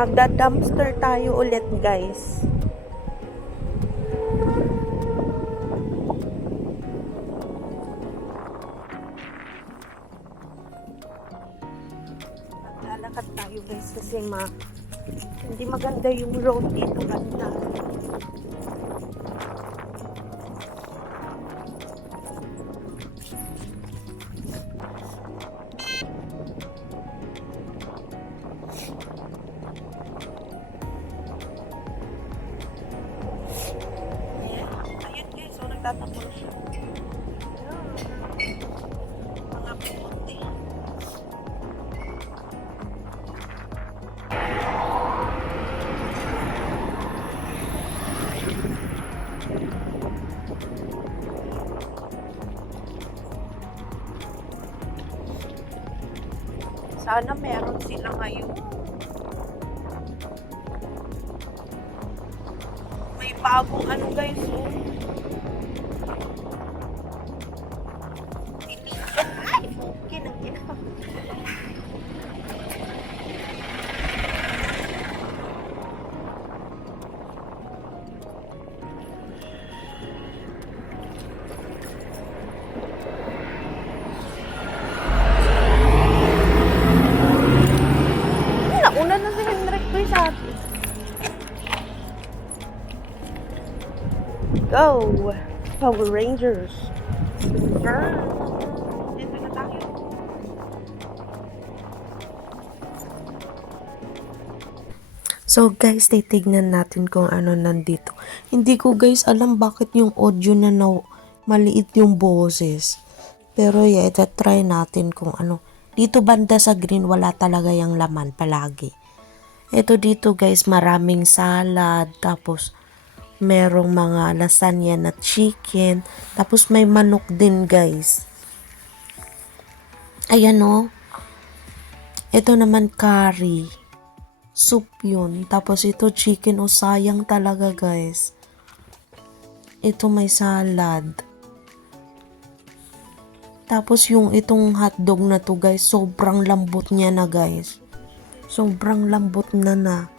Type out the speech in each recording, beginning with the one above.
Magda-dumpster tayo ulit, guys. Maglalakad tayo, guys, kasi hindi maganda yung road dito banda. Ayun, guys, so nagtatakbo siya. Mga puti. Sana meron sila ngayon. May bagong ano, guys, oh. Ay, okay nang ginawa. Nauna na si Hendrik ko sa atin. Go! Power Rangers! Dito na tayo. So guys, titignan natin kung ano nandito. Hindi ko guys alam bakit yung audio na maliit yung boses. Pero yeah, try natin kung ano. Dito banda sa green, wala talaga yung laman palagi. Ito dito guys, maraming salad. Tapos merong mga lasagna na chicken. Tapos may manok din guys. Ayan o. Ito naman curry. Soup yun. Tapos ito chicken o sayang talaga guys. Ito may salad. Tapos yung itong hotdog na to guys, sobrang lambot niya na guys. Sobrang lambot na.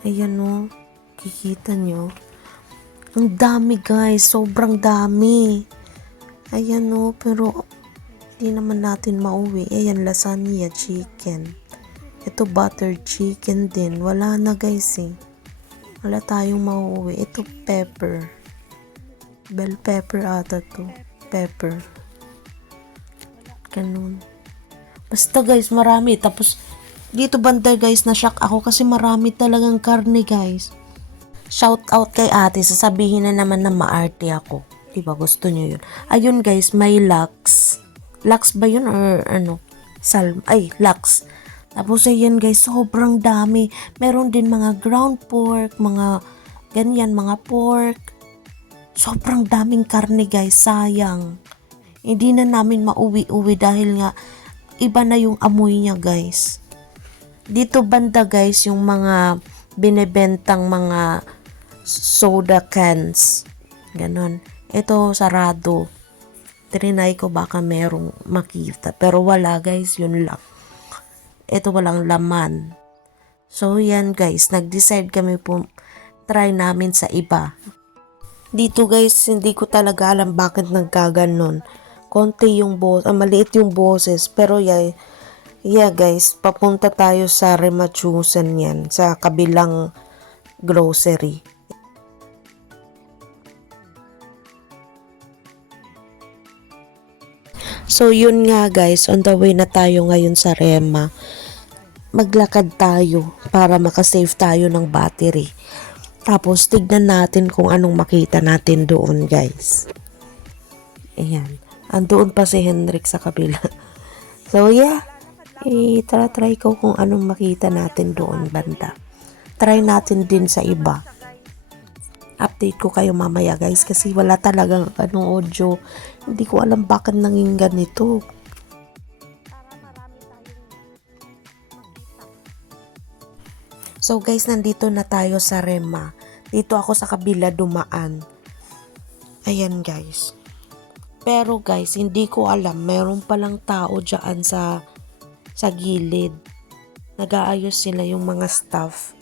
Ayan o. Kikita nyo. Ang dami guys. Sobrang dami. Ayan o. Pero hindi naman natin mauwi. Ayan, lasagna, chicken. Ito butter chicken din. Wala na guys eh. Wala tayong mauwi. Ito pepper. Bell pepper ata to. Pepper. Ganun. Basta guys, marami. Tapos dito banda guys, na-shock ako kasi marami talagang karne guys. Shout out kay ate. Sasabihin na naman na maarte ako. Diba gusto nyo yun? Ayun guys, may lax. Lax ba yun or ano? Lax. Tapos ayan guys, sobrang dami. Meron din mga ground pork, mga ganyan, mga pork. Sobrang daming karne guys, sayang. Hindi na namin mauwi-uwi dahil nga iba na yung amoy niya guys. Dito banda guys, yung mga binebentang mga soda cans. Ganon. Ito sarado. Trinay ko baka merong makita. Pero wala guys, yun lang. Ito walang laman. So yan guys, nag-decide kami po try namin sa iba. Dito guys, hindi ko talaga alam bakit nagkaganon. Konti yung maliit yung boses. Pero yeah guys, papunta tayo sa Remachusen yan. Sa kabilang grocery. So yun nga guys, on the way na tayo ngayon sa Rema. Maglakad tayo para makasave tayo ng battery. Tapos tignan natin kung anong makita natin doon guys. Ayan. Andoon pa si Hendrik sa kabila. So yeah. Try ko kung anong makita natin doon banda. Try natin din sa iba. Update ko kayo mamaya guys kasi wala talagang audio. Hindi ko alam bakit nanging ganito. So guys, nandito na tayo sa Rema. Dito ako sa kabila dumaan. Ayan guys. Pero guys, hindi ko alam. Meron palang tao dyan sa gilid. Nag-aayos sila yung mga staff.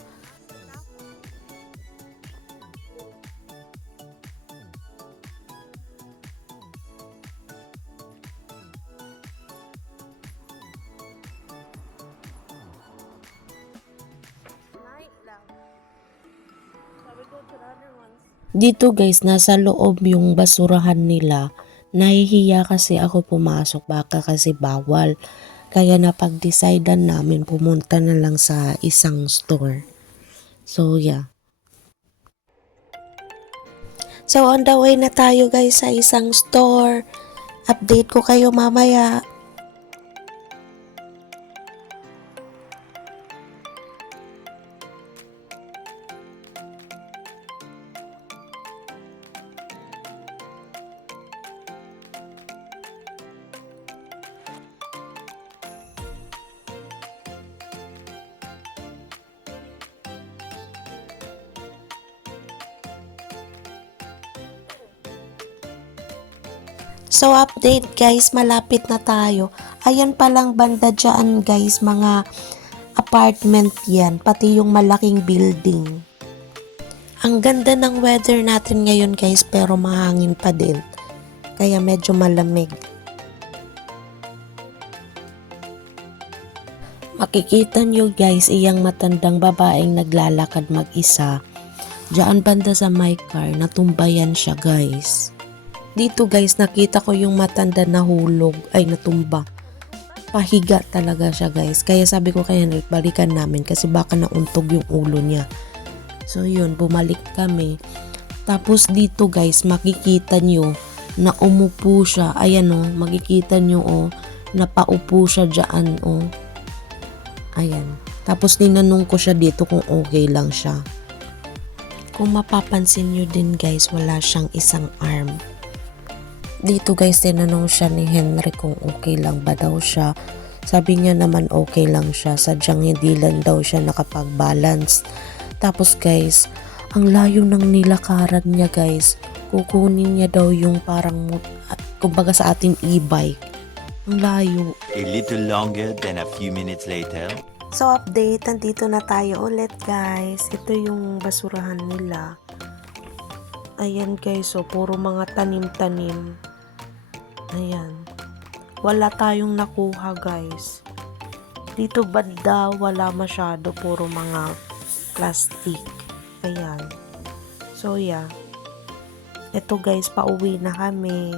Dito guys, nasa loob yung basurahan nila. Nahihiya kasi ako pumasok, baka kasi bawal. Kaya napag-decidean namin pumunta na lang sa isang store. So yeah. So on the way na tayo guys sa isang store. Update ko kayo mamaya. So update guys, malapit na tayo. Ayan palang banda dyan guys, mga apartment yan, pati yung malaking building. Ang ganda ng weather natin ngayon guys, pero mahangin pa din. Kaya medyo malamig. Makikita nyo guys, iyang matandang babaeng naglalakad mag-isa. Diyan banda sa my car, natumbayan siya guys. Dito guys, nakita ko yung matanda na hulog, ay natumba. Pahiga talaga siya guys. Kaya sabi ko kay Henrik, balikan namin kasi baka nauntog yung ulo niya. So yun, bumalik kami. Tapos dito guys, makikita nyo na umupo siya. Ayan o, makikita nyo o, napaupo siya dyan o. Ayan. Tapos tinanong ko siya dito kung okay lang siya. Kung mapapansin nyo din guys, wala siyang isang arm. Dito guys, tinanong siya ni Henry kung okay lang ba daw siya. Sabi niya naman okay lang siya, sadyang hindi lang daw siya nakapag-balance. Tapos guys, ang layo ng nilakaran niya guys. Kukunin niya daw yung parang, kumbaga sa ating e-bike. Ang layo. A little longer than a few minutes later. So update, nandito na tayo ulit guys. Ito yung basurahan nila. Ayan guys, so puro mga tanim-tanim. Ayan. Wala tayong nakuha guys. Dito banda, wala masyado. Puro mga plastic. Ayan. So yeah. Ito guys, pauwi na kami.